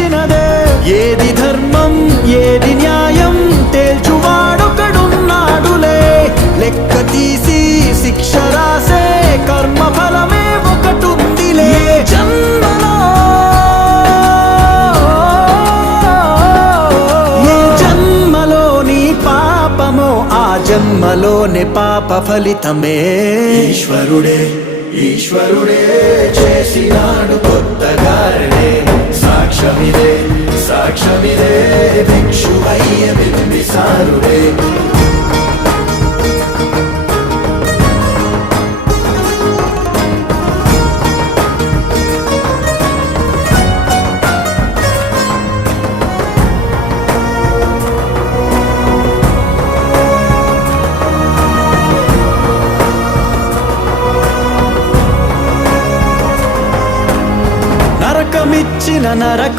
ఇచ్చినదే. ఏది ధర్మం ఏది న్యాయం తేల్చువాడొకడున్నాడులే. లెక్క తీసి శిక్ష రాసే కర్మ ఫలమే ఒకటుందిలే. ఏ జన్మలోని పాపమో ఆ జన్మలోని పాప ఫలితమే. ఈశ్వరుడే ఈశ్వరుడే చేసినాడు కొత్తగారనే. సాక్ష్యమిదే సాక్ష్యమిదే భిక్షువయ్య బింబిసారుడే. నరకమిచ్చిన నరక